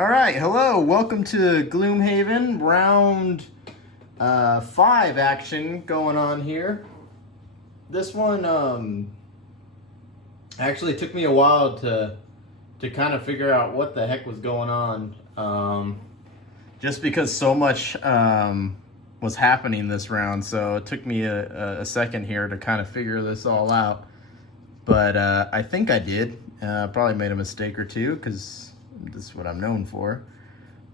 All right, hello, welcome to Gloomhaven, round 5 action going on here. This one actually took me a while to kind of figure out what the heck was going on, just because so much was happening this round, so it took me a second here to kind of figure this all out. But I think I did. Probably made a mistake or two because this is what I'm known for.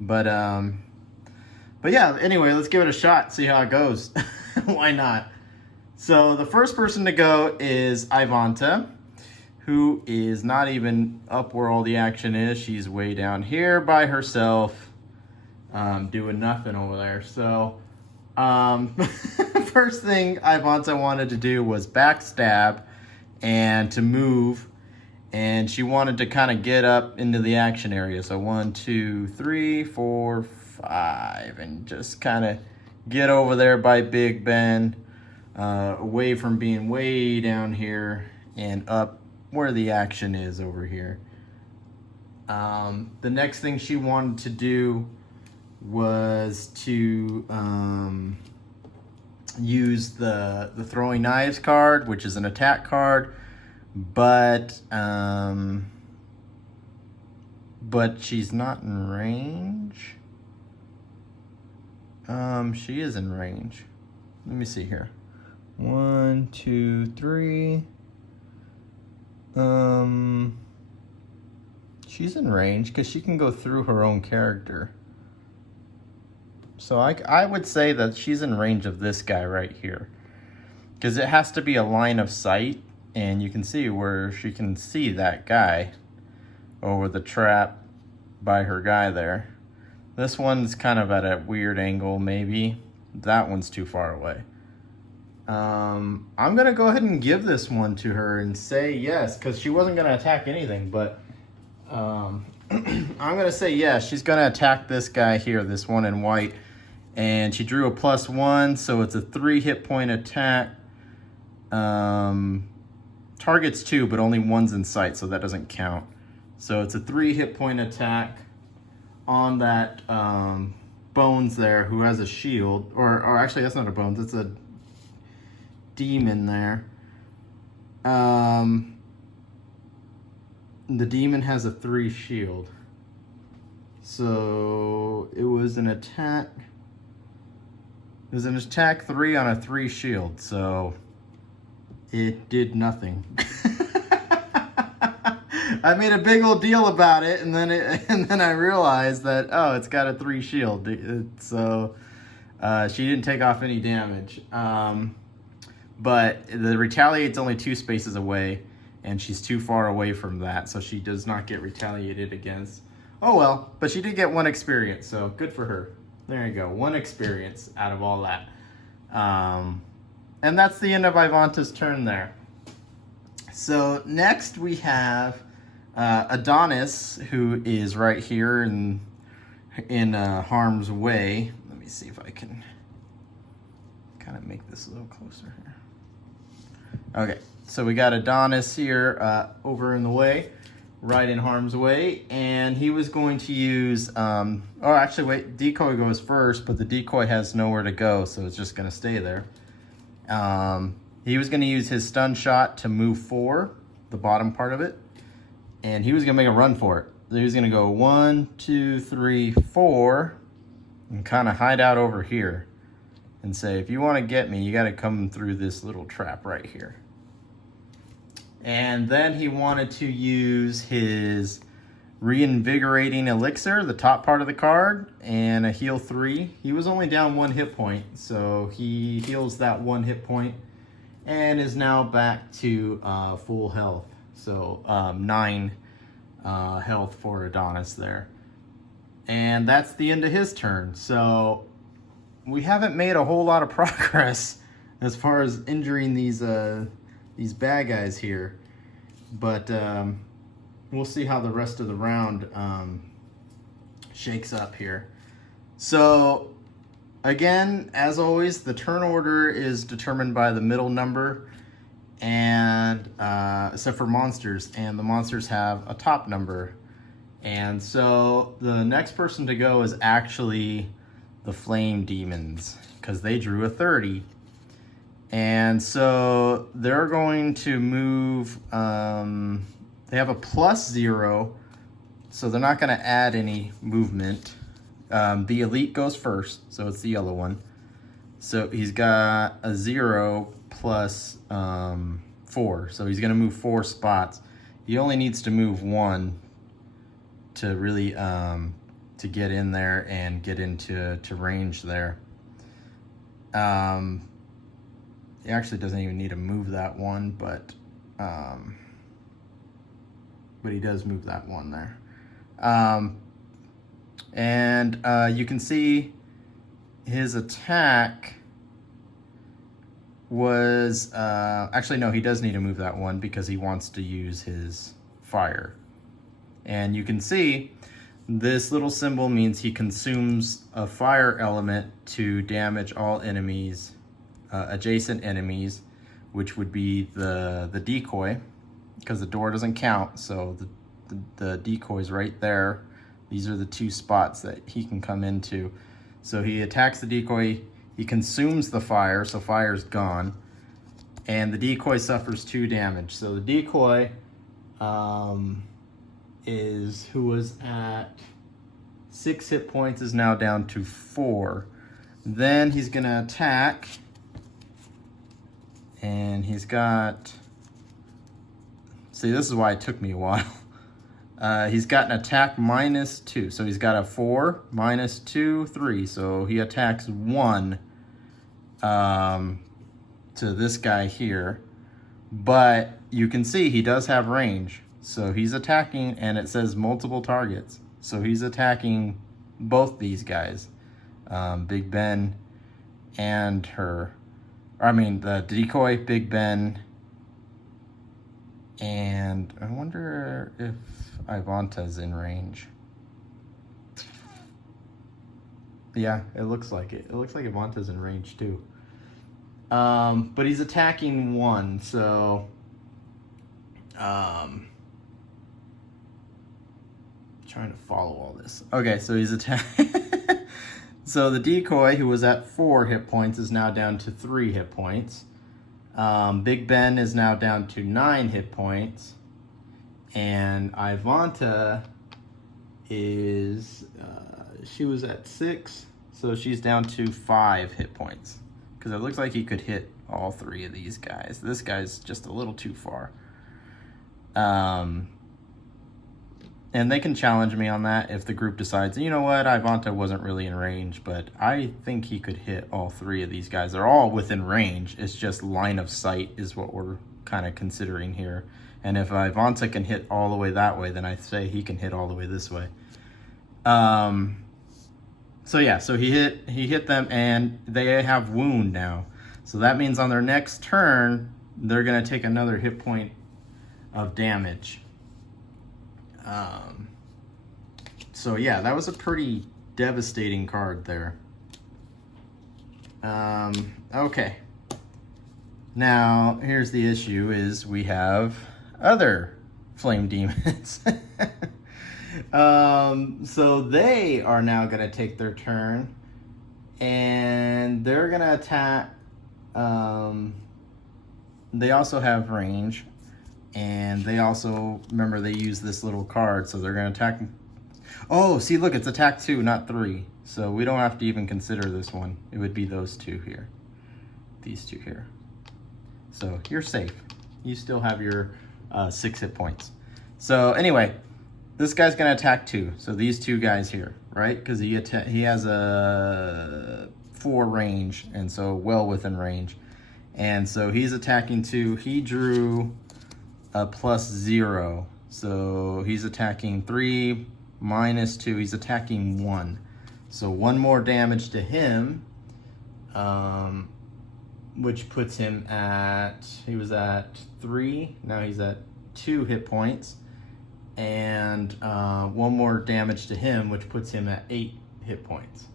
But yeah, anyway, let's give it a shot, see how it goes. Why not? So the first person to go is Ivanta, who is not even up where all the action is. She's way down here by herself, doing nothing over there. So first thing Ivanta wanted to do was backstab and to move, and she wanted to kind of get up into the action area. So 1, 2, 3, 4, 5, and just kind of get over there by Big Ben, away from being way down here and up where the action is over here. The next thing she wanted to do was to use the throwing knives card, which is an attack card, but she's not in range. She is in range. Let me see here. 1, 2, 3. She's in range because she can go through her own character. So I would say that she's in range of this guy right here, because it has to be a line of sight, and you can see where she can see that guy over the trap by her guy there. This one's kind of at a weird angle, maybe. That one's too far away. I'm going to go ahead and give this one to her and say yes, because she wasn't going to attack anything, but I'm going to say yes. She's going to attack this guy here, this one in white. And she drew a +1, so it's a 3 hit point attack. Targets 2, but only 1's in sight, so that doesn't count. So it's a 3 hit point attack on that Bones there, who has a shield. Or actually, that's not a Bones, it's a demon there. The demon has a 3 shield. So it was an attack. It was an attack 3 on a 3 shield, so it did nothing. I made a big old deal about it, and then I realized that, oh, it's got a 3 shield, so she didn't take off any damage. But the retaliate's only 2 spaces away, and she's too far away from that, so she does not get retaliated against. Oh well, but she did get 1 experience, so good for her. There you go, 1 experience out of all that. And that's the end of Ivanta's turn there. So next we have Adonis, who is right here in harm's way. Let me see if I can kind of make this a little closer here. Okay, so we got Adonis here over in the way, right in harm's way, and he was going to use, oh actually wait, decoy goes first, but the decoy has nowhere to go, so it's just going to stay there. He was going to use his stun shot to move 4, the bottom part of it, and he was going to make a run for it. So he was going to go 1, 2, 3, 4, and kind of hide out over here and say, if you want to get me, you got to come through this little trap right here. And then he wanted to use his reinvigorating elixir, the top part of the card, and a heal 3. He was only down 1 hit point, so he heals that 1 hit point and is now back to full health. So 9 health for Adonis there. And that's the end of his turn. So we haven't made a whole lot of progress as far as injuring these bad guys here, but we'll see how the rest of the round shakes up here. So again, as always, the turn order is determined by the middle number, and except for monsters, and the monsters have a top number. And so the next person to go is actually the Flame Demons, because they drew a 30. And so they're going to move, they have a +0, so they're not going to add any movement. The Elite goes first, so it's the yellow one. So he's got a 0 plus 4, so he's going to move 4 spots. He only needs to move 1 to really to get in there and get into range there. He actually doesn't even need to move that 1, but he does move that 1 there. And you can see his attack was actually no, he does need to move that 1 because he wants to use his fire. And you can see this little symbol means he consumes a fire element to damage all enemies, adjacent enemies, which would be the decoy, because the door doesn't count, so the decoy's right there. These are the 2 spots that he can come into. So he attacks the decoy, he consumes the fire, so fire's gone, and the decoy suffers 2 damage. So the decoy who was at 6 hit points is now down to 4. Then he's gonna attack, and he's got, see, this is why it took me a while. He's got an attack -2, so he's got a 4, -2, 3. So he attacks 1 to this guy here. But you can see he does have range. So he's attacking, and it says multiple targets. So he's attacking both these guys, Big Ben and her. I mean, the decoy, Big Ben, and I wonder if Ivanta's in range. Yeah, it looks like it. It looks like Ivanta's in range too. But he's attacking 1, so trying to follow all this. Okay, so he's attacking. So the decoy, who was at 4 hit points, is now down to 3 hit points. Big Ben is now down to 9 hit points. And Ivanta is, she was at 6, so she's down to 5 hit points. Because it looks like he could hit all 3 of these guys. This guy's just a little too far. And they can challenge me on that if the group decides, you know what, Ivanta wasn't really in range, but I think he could hit all 3 of these guys. They're all within range. It's just line of sight is what we're kind of considering here. And if Ivanta can hit all the way that way, then I say he can hit all the way this way. So yeah, so he hit them, and they have wound now. So that means on their next turn, they're gonna take another hit point of damage. So yeah, that was a pretty devastating card there. Okay. Now, here's the issue, is we have other Flame Demons. So they are now going to take their turn, and they're going to attack. They also have range, and they also, remember, they use this little card, so they're going to attack. Oh, see, look, it's attack 2, not 3. So we don't have to even consider this one. It would be those 2 here. These 2 here. So you're safe. You still have your 6 hit points. So anyway, this guy's going to attack 2. So these 2 guys here, right? Because he has a 4 range, and so well within range. And so he's attacking 2. He drew a +0. So he's attacking 3 -2. He's attacking 1. So 1 more damage to him, which puts him at, he was at 3. Now he's at 2 hit points. And 1 more damage to him, which puts him at 8 hit points.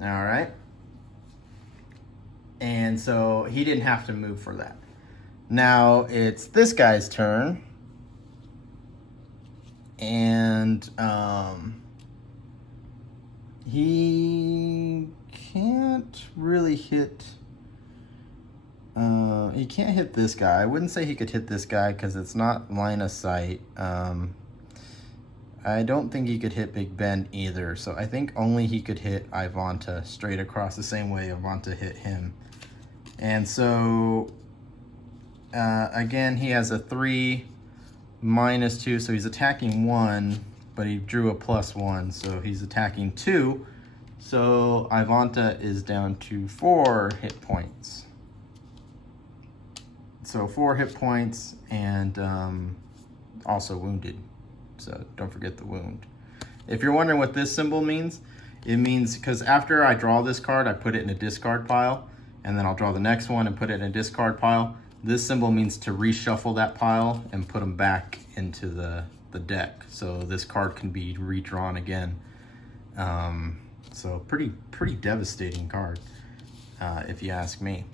All right. And so he didn't have to move for that. Now it's this guy's turn. And and he can't really hit. He can't hit this guy. I wouldn't say he could hit this guy because it's not line of sight. I don't think he could hit Big Ben either. So I think only he could hit Ivanta straight across the same way Ivanta hit him. And so, again, he has a 3 -2. So he's attacking 1, but he drew a +1. So he's attacking 2. So Ivanta is down to 4 hit points. So 4 hit points and also wounded. So don't forget the wound. If you're wondering what this symbol means, it means because after I draw this card, I put it in a discard pile, and then I'll draw the next one and put it in a discard pile. This symbol means to reshuffle that pile and put them back into the deck. So this card can be redrawn again. So pretty devastating card, if you ask me.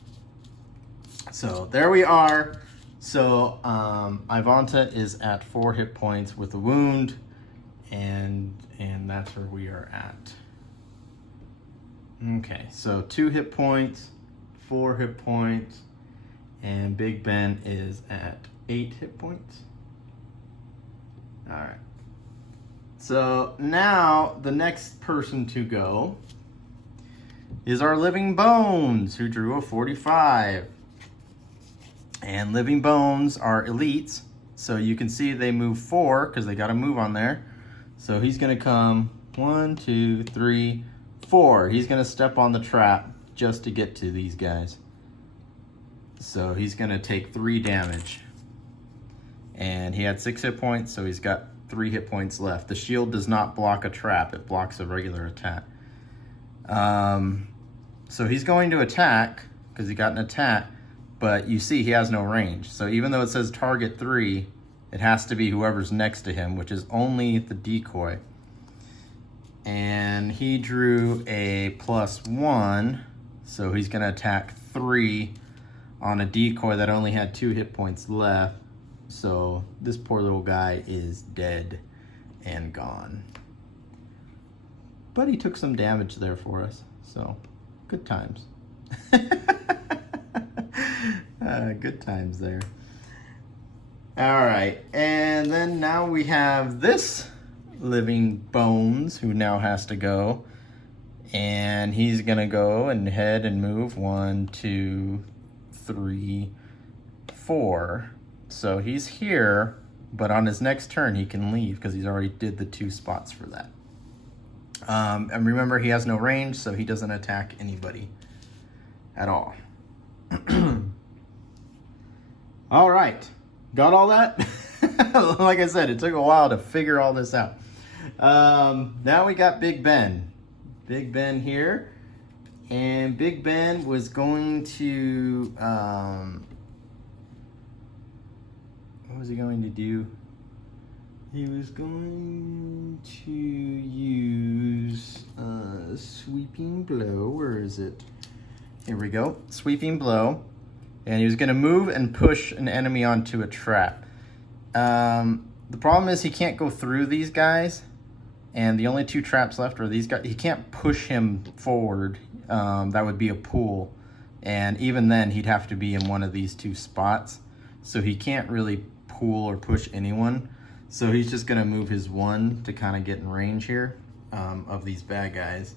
So there we are. So Ivanta is at 4 hit points with a wound, and that's where we are at. Okay, so 2 hit points, 4 hit points, and Big Ben is at 8 hit points. All right. So now the next person to go is our Living Bones, who drew a 45. And Living Bones are elites, so you can see they move 4 because they got a move on there. So he's going to come 1, 2, 3, 4. He's going to step on the trap just to get to these guys. So he's going to take 3 damage. And he had 6 hit points, so he's got 3 hit points left. The shield does not block a trap, it blocks a regular attack. So he's going to attack because he got an attack. But you see he has no range. So even though it says target 3, it has to be whoever's next to him, which is only the decoy. And he drew a +1, so he's going to attack 3 on a decoy that only had 2 hit points left. So this poor little guy is dead and gone. But he took some damage there for us, so good times. Good times there. All right, and then now we have this Living Bones who now has to go, and he's gonna go and head and move 1, 2, 3, 4. So he's here, but on his next turn he can leave because he's already did the 2 spots for that. And remember, he has no range, so he doesn't attack anybody at all. All right, got all that? Like I said, it took a while to figure all this out. Now we got Big Ben. Big Ben here. And Big Ben was going to, what was he going to do? He was going to use Sweeping Blow. Where is it? Here we go, Sweeping Blow. And he was going to move and push an enemy onto a trap. The problem is he can't go through these guys. And the only 2 traps left are these guys. He can't push him forward. That would be a pull. And even then, he'd have to be in one of these 2 spots. So he can't really pull or push anyone. So he's just going to move his 1 to kind of get in range here of these bad guys.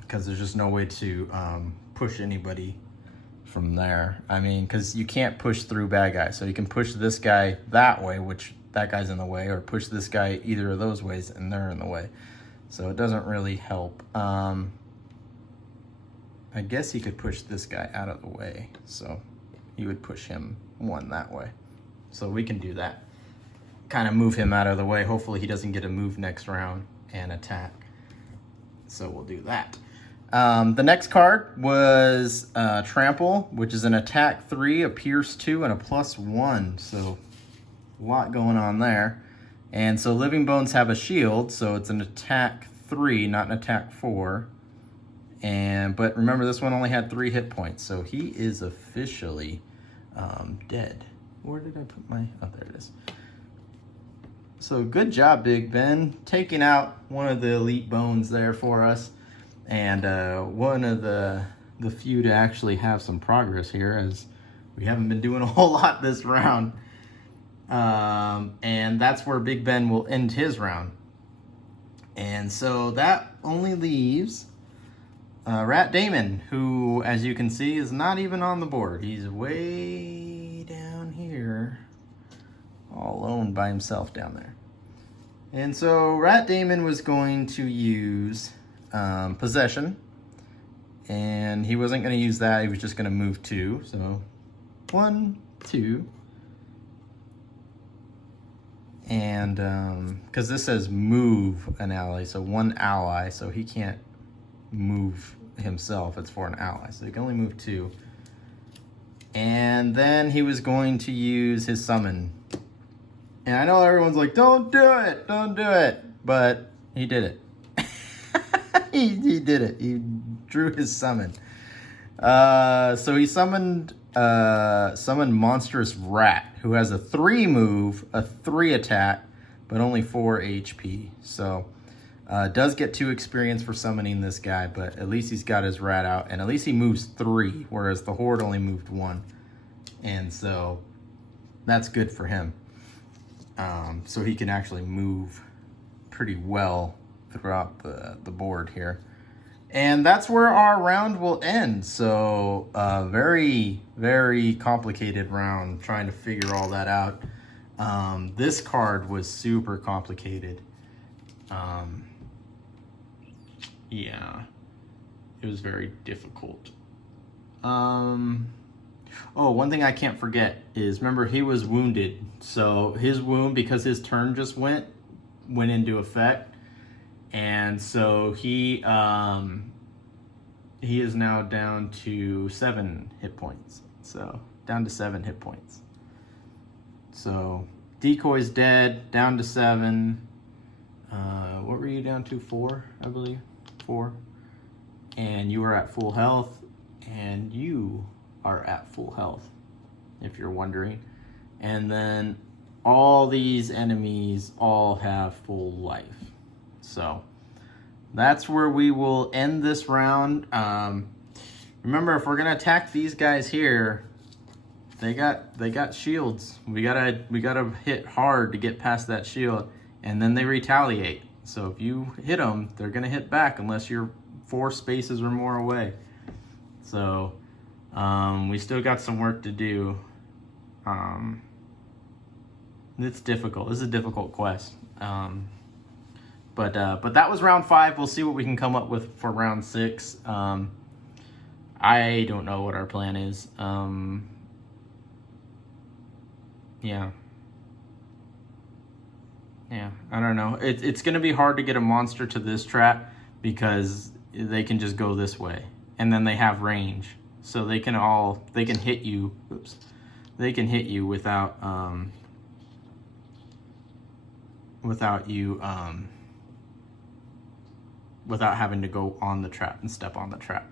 Because there's just no way to push anybody from there. I mean, because you can't push through bad guys. So you can push this guy that way, which that guy's in the way, or push this guy either of those ways and they're in the way. So it doesn't really help. I guess he could push this guy out of the way. So he would push him 1 that way. So we can do that. Kind of move him out of the way. Hopefully he doesn't get a move next round and attack. So we'll do that. The next card was Trample, which is an attack 3, a pierce 2, and a +1. So a lot going on there. And so Living Bones have a shield, so it's an attack 3, not an attack 4. But remember, this one only had 3 hit points, so he is officially dead. Where did I put my... Oh, there it is. So good job, Big Ben, taking out one of the elite bones there for us, and one of the few to actually have some progress here, as we haven't been doing a whole lot this round. And that's where Big Ben will end his round. And so that only leaves Rat Damon, who, as you can see, is not even on the board. He's way down here, all alone by himself down there. And so Rat Damon was going to use Possession, and he wasn't going to use that. He was just going to move 2. So 1, 2. And because this says move an ally, so 1 ally, so he can't move himself. It's for an ally, so he can only move 2. And then he was going to use his summon. And I know everyone's like, don't do it, don't do it. But he did it. he did it. He drew his summon. So he summoned Monstrous Rat, who has a 3 move, a 3 attack, but only 4 HP. So does get 2 experience for summoning this guy, but at least he's got his rat out, and at least he moves 3, whereas the Horde only moved 1. And so that's good for him. So he can actually move pretty well throughout the board here. And that's where our round will end. So very, very complicated round trying to figure all that out. This card was super complicated. Yeah, it was very difficult. Oh, one thing I can't forget is, remember, he was wounded. So his wound, because his turn just went into effect. And so he is now down to 7 hit points. So down to 7 hit points. So Decoy's dead, down to 7. What were you down to? 4, I believe. 4. And you are at full health, and you are at full health, if you're wondering. And then all these enemies all have full life. So that's where we will end this round. Remember, if we're gonna attack these guys here, they got shields. We gotta hit hard to get past that shield, and then they retaliate. So if you hit them, they're gonna hit back unless you're 4 spaces or more away. So we still got some work to do. It's difficult. This is a difficult quest. But that was round 5. We'll see what we can come up with for round 6. I don't know what our plan is. Yeah, I don't know. It's going to be hard to get a monster to this trap because they can just go this way, and then they have range, so they can hit you. Oops, they can hit you without without having to go on the trap and step on the trap.